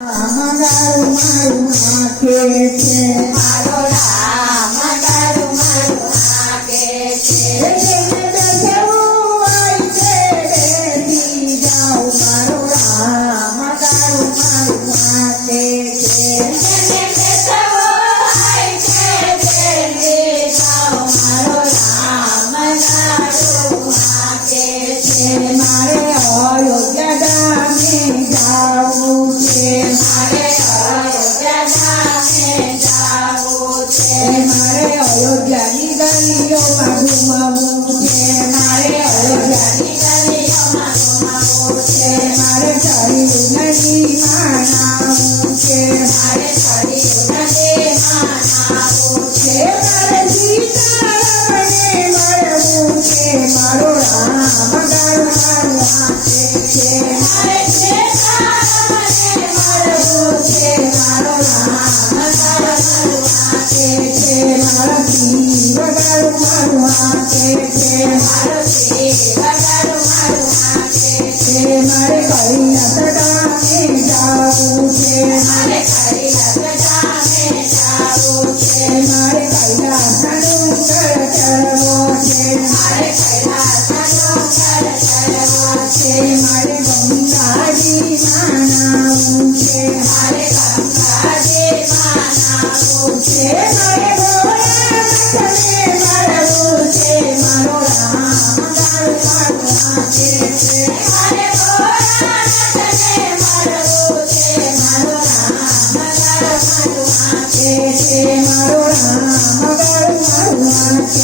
আমার মার মাকে আরও mais uma Yeah.